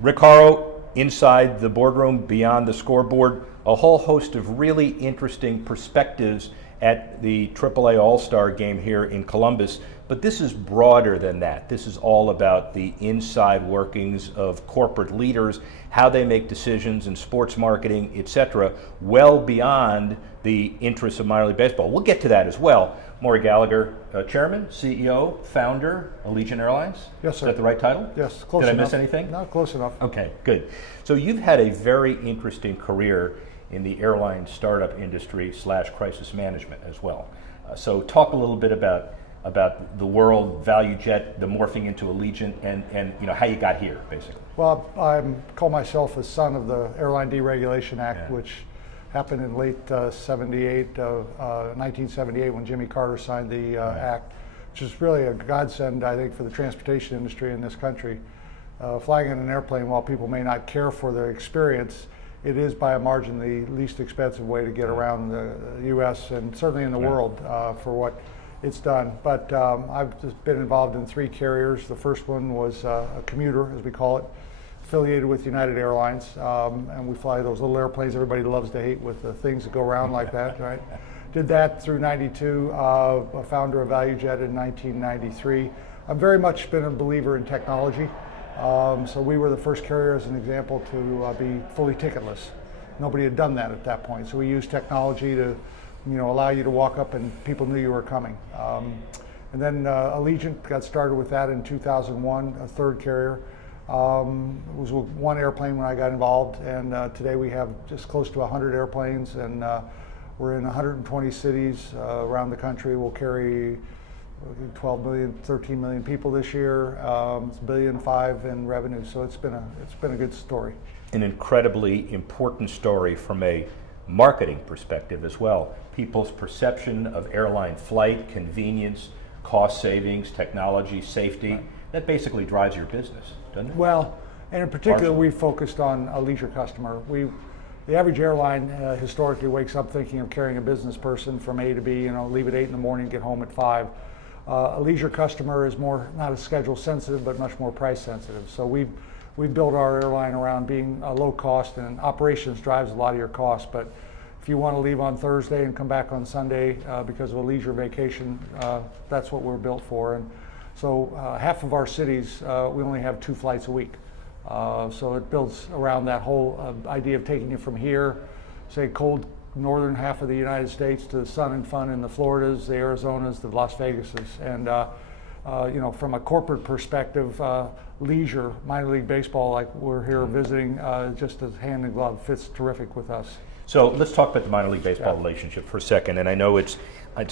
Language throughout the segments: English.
Rick Horrow, inside the boardroom, beyond the scoreboard, a whole host of really interesting perspectives at the AAA All-Star game here in Columbus. But this is broader than that. This is all about the inside workings of corporate leaders, how they make decisions in sports marketing, etc., well beyond the interests of minor league baseball. We'll get to that as well. Maury Gallagher, Chairman, CEO, founder, Allegiant Airlines. Yes, sir. Is that the right title? Yes, close Did enough. I miss anything? No, close enough. Okay, good. So you've had a very interesting career in the airline startup industry / crisis management as well. So talk a little bit about the world, ValueJet, the morphing into Allegiant, and how you got here, basically. Well, I call myself a son of the Airline Deregulation Act, which happened in late 1978 when Jimmy Carter signed the act, which is really a godsend, I think, for the transportation industry in this country. Flying in an airplane, while people may not care for the experience, it is by a margin the least expensive way to get around the U.S. and certainly in the world for what it's done. But I've just been involved in 3 carriers. The first one was a commuter, as we call it, affiliated with United Airlines, and we fly those little airplanes everybody loves to hate with the things that go around like that, right? Did that through 92, a founder of ValueJet in 1993. I've very much been a believer in technology. So we were the first carrier, as an example, to be fully ticketless. Nobody had done that at that point. So we used technology to allow you to walk up and people knew you were coming. And then Allegiant got started with that in 2001, a third carrier. It was one airplane when I got involved, and today we have just close to 100 airplanes, and we're in 120 cities around the country. We'll carry 12 million, 13 million people this year. It's $1.5 billion in revenue, so it's been a good story. An incredibly important story from a marketing perspective as well. People's perception of airline flight, convenience, cost savings, technology, safety. Right. That basically drives your business, doesn't it? Well, and in particular, we focused on a leisure customer. The average airline historically wakes up thinking of carrying a business person from A to B, leave at 8 in the morning, get home at 5. A leisure customer is more, not as schedule sensitive, but much more price sensitive. So we built our airline around being low cost, and operations drives a lot of your costs. But if you want to leave on Thursday and come back on Sunday because of a leisure vacation, that's what we're built for. And so half of our cities, we only have 2 flights a week. So it builds around that whole idea of taking you from here, say cold northern half of the United States, to the sun and fun in the Floridas, the Arizonas, the Las Vegases. And from a corporate perspective, leisure, minor league baseball, like we're here visiting, just as hand in glove, fits terrific with us. So let's talk about the minor league baseball relationship for a second. And I know it's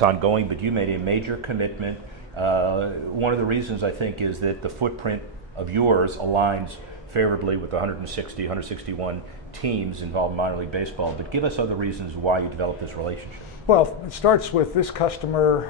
ongoing, but you made a major commitment. One of the reasons, I think, is that the footprint of yours aligns favorably with the 161 teams involved in minor league baseball. But give us other reasons why you developed this relationship. Well, it starts with this customer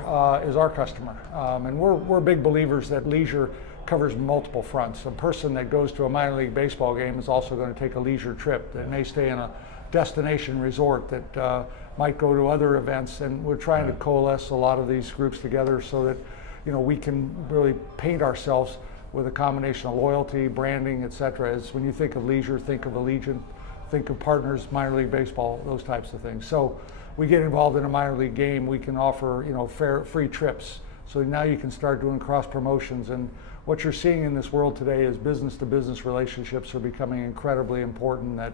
is our customer. And we're big believers that leisure covers multiple fronts. A person that goes to a minor league baseball game is also going to take a leisure trip that may stay in a destination resort that might go to other events. And we're trying to coalesce a lot of these groups together so that we can really paint ourselves with a combination of loyalty, branding, et cetera. As when you think of leisure, think of Allegiant, think of Partners, minor league baseball, those types of things. So we get involved in a minor league game, we can offer free trips. So now you can start doing cross promotions. And what you're seeing in this world today is business to business relationships are becoming incredibly important. That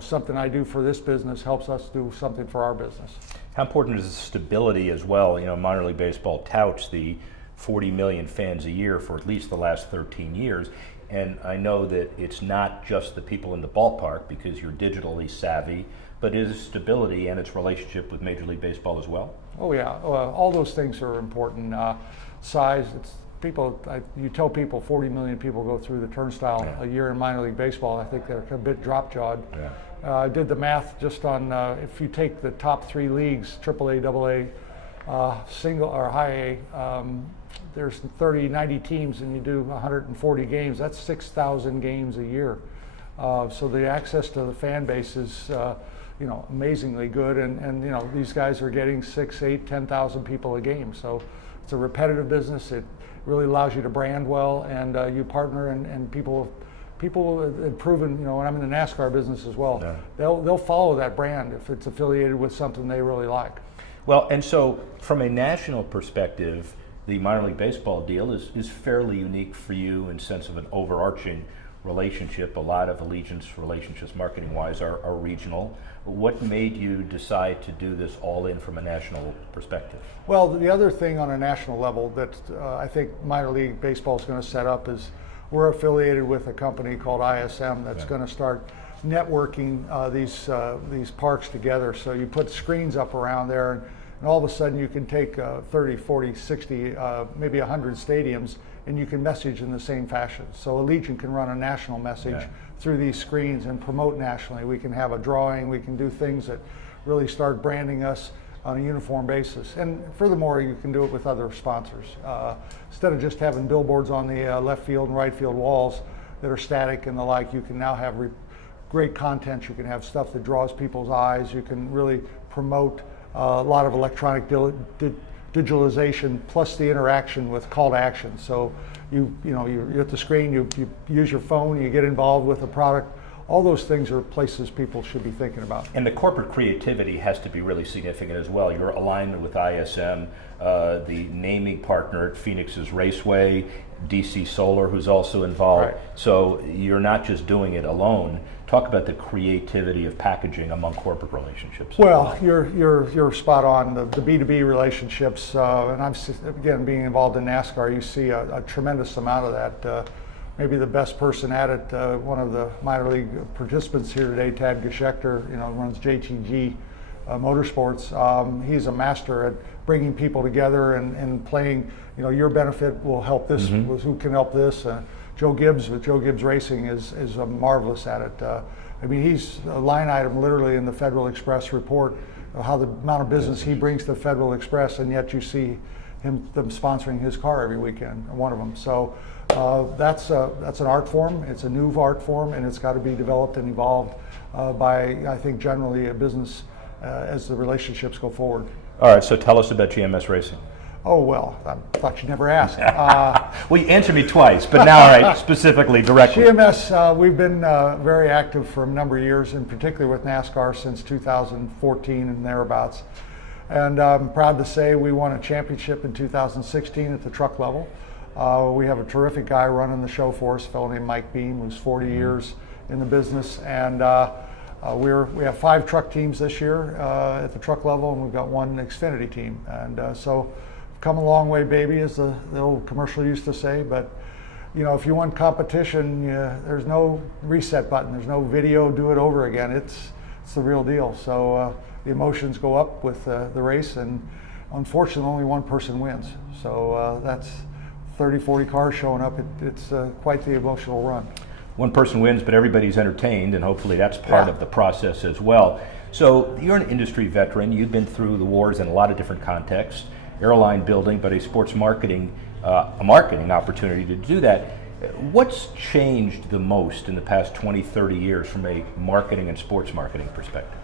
something I do for this business helps us do something for our business. How important is the stability as well? Minor league baseball touts the 40 million fans a year for at least the last 13 years. And I know that it's not just the people in the ballpark because you're digitally savvy, but it is stability and its relationship with Major League Baseball as well. Oh yeah, all those things are important. Size, you tell people 40 million people go through the turnstile a year in minor league baseball. I think they're a bit drop-jawed. Yeah. I did the math just on if you take the top 3 leagues, AAA, AA, single or high A, there's 90 teams and you do 140 games. That's 6,000 games a year. So the access to the fan base is amazingly good, and these guys are getting 6, 8, 10,000 people a game. So it's a repetitive business. It really allows you to brand well, and you partner, and people People have proven, when I'm in the NASCAR business as well, Yeah. they'll follow that brand if it's affiliated with something they really like. Well, and so from a national perspective, the minor league baseball deal is fairly unique for you in sense of an overarching relationship. A lot of Allegiance relationships, marketing-wise, are regional. What made you decide to do this all in from a national perspective? Well, the other thing on a national level that I think minor league baseball is going to set up is we're affiliated with a company called ISM that's going to start networking these parks together. So you put screens up around there, and all of a sudden you can take 30, 40, 60, maybe 100 stadiums, and you can message in the same fashion. So Allegiant can run a national message through these screens and promote nationally. We can have a drawing, we can do things that really start branding us on a uniform basis. And furthermore, you can do it with other sponsors. Instead of just having billboards on the left field and right field walls that are static and the like, you can now have great content. You can have stuff that draws people's eyes. You can really promote a lot of electronic digitalization plus the interaction with call to action. So you're at the screen, you use your phone, you get involved with a product. All those things are places people should be thinking about. And the corporate creativity has to be really significant as well. Your alignment with ISM, the naming partner at Phoenix's Raceway, DC Solar, who's also involved. Right. So you're not just doing it alone. Talk about the creativity of packaging among corporate relationships. Well, you're spot on. The B2B relationships, and I'm again being involved in NASCAR. You see a tremendous amount of that. Maybe the best person at it, one of the minor league participants here today, Tad Geschecter, runs JTG Motorsports. He's a master at bringing people together and playing. Your benefit will help this. Who can help this? Joe Gibbs with Joe Gibbs Racing is marvelous at it. He's a line item literally in the Federal Express report of how the amount of business he brings to Federal Express, and yet you see them sponsoring his car every weekend, one of them. So that's an art form. It's a new art form, and it's got to be developed and evolved by, I think, generally a business as the relationships go forward. All right, so tell us about GMS Racing. Oh, well, I thought you'd never ask. Well, you answered me twice, but now, all right, specifically, directly. GMS, we've been very active for a number of years, and particularly with NASCAR since 2014 and thereabouts. And I'm proud to say we won a championship in 2016 at the truck level. We have a terrific guy running the show for us, a fellow named Mike Beam, who's 40 years in the business. And we have 5 truck teams this year at the truck level, and we've got 1 Xfinity team. And so come a long way, baby, as the old commercial used to say. But if you want competition, there's no reset button. There's no video, do it over again. It's the real deal. So the emotions go up with the race, and unfortunately, only one person wins. So that's 30, 40 cars showing up. It's quite the emotional run. One person wins, but everybody's entertained, and hopefully that's part of the process as well. So you're an industry veteran. You've been through the wars in a lot of different contexts. Airline building, but a sports marketing, a marketing opportunity to do that. What's changed the most in the past 20, 30 years from a marketing and sports marketing perspective?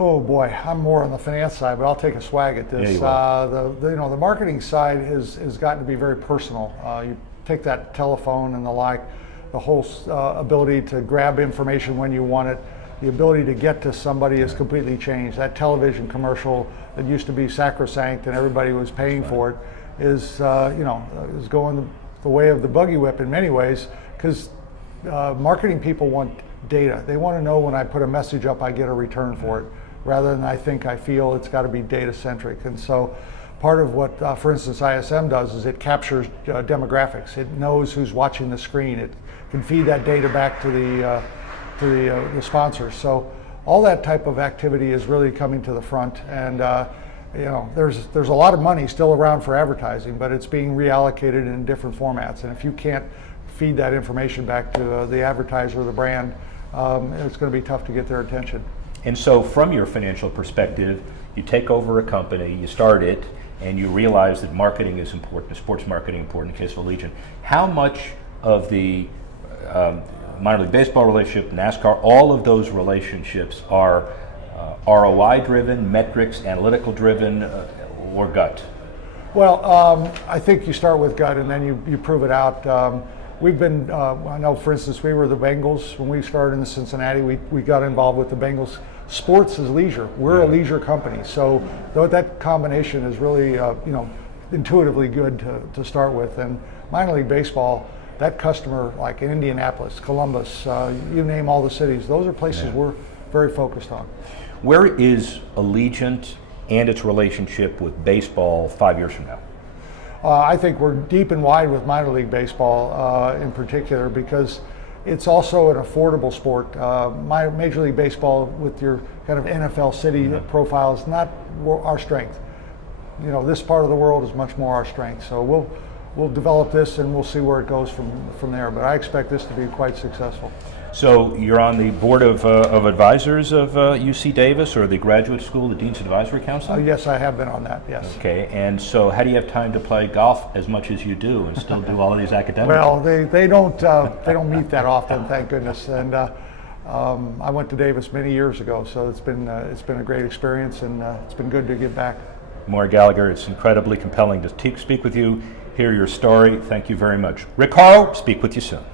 Oh boy, I'm more on the finance side, but I'll take a swag at this. The marketing side has gotten to be very personal. You take that telephone and the like, the whole ability to grab information when you want it, the ability to get to somebody has completely changed. That television commercial that used to be sacrosanct and everybody was paying for it is going the way of the buggy whip in many ways, because marketing people want data. They want to know when I put a message up, I get a return for it, rather than I think, I feel. It's got to be data centric. And so part of what, for instance, ISM does is it captures demographics. It knows who's watching the screen. It can feed that data back to the sponsors. So all that type of activity is really coming to the front. And there's a lot of money still around for advertising, but it's being reallocated in different formats. And if you can't feed that information back to the advertiser or the brand, it's going to be tough to get their attention. And so from your financial perspective, you take over a company, you start it, and you realize that marketing is important, sports marketing important in the case of Allegiant. How much of the minor league baseball relationship, NASCAR, all of those relationships are ROI driven, metrics, analytical driven, or gut? Well, I think you start with gut and then you prove it out. we've been, I know for instance, we were the Bengals when we started in Cincinnati, we got involved with the Bengals. Sports is leisure. We're a leisure company. So that combination is really, intuitively good to start with. And minor league baseball, that customer, like in Indianapolis, Columbus, you name all the cities, those are places we're very focused on. Where is Allegiant and its relationship with baseball 5 years from now? I think we're deep and wide with minor league baseball in particular because it's also an affordable sport. Major League Baseball with your kind of NFL city profile is not our strength. This part of the world is much more our strength. So we'll develop this and we'll see where it goes from there. But I expect this to be quite successful. So you're on the board of advisors of UC Davis, or the Graduate School, the Dean's Advisory Council? Yes, I have been on that, yes. Okay, and so how do you have time to play golf as much as you do and still do all of these academic? Well, they don't meet that often, thank goodness. And I went to Davis many years ago, so it's been a great experience, and it's been good to give back. Maury Gallagher, it's incredibly compelling to speak with you, hear your story. Thank you very much. Rick Horrow, speak with you soon.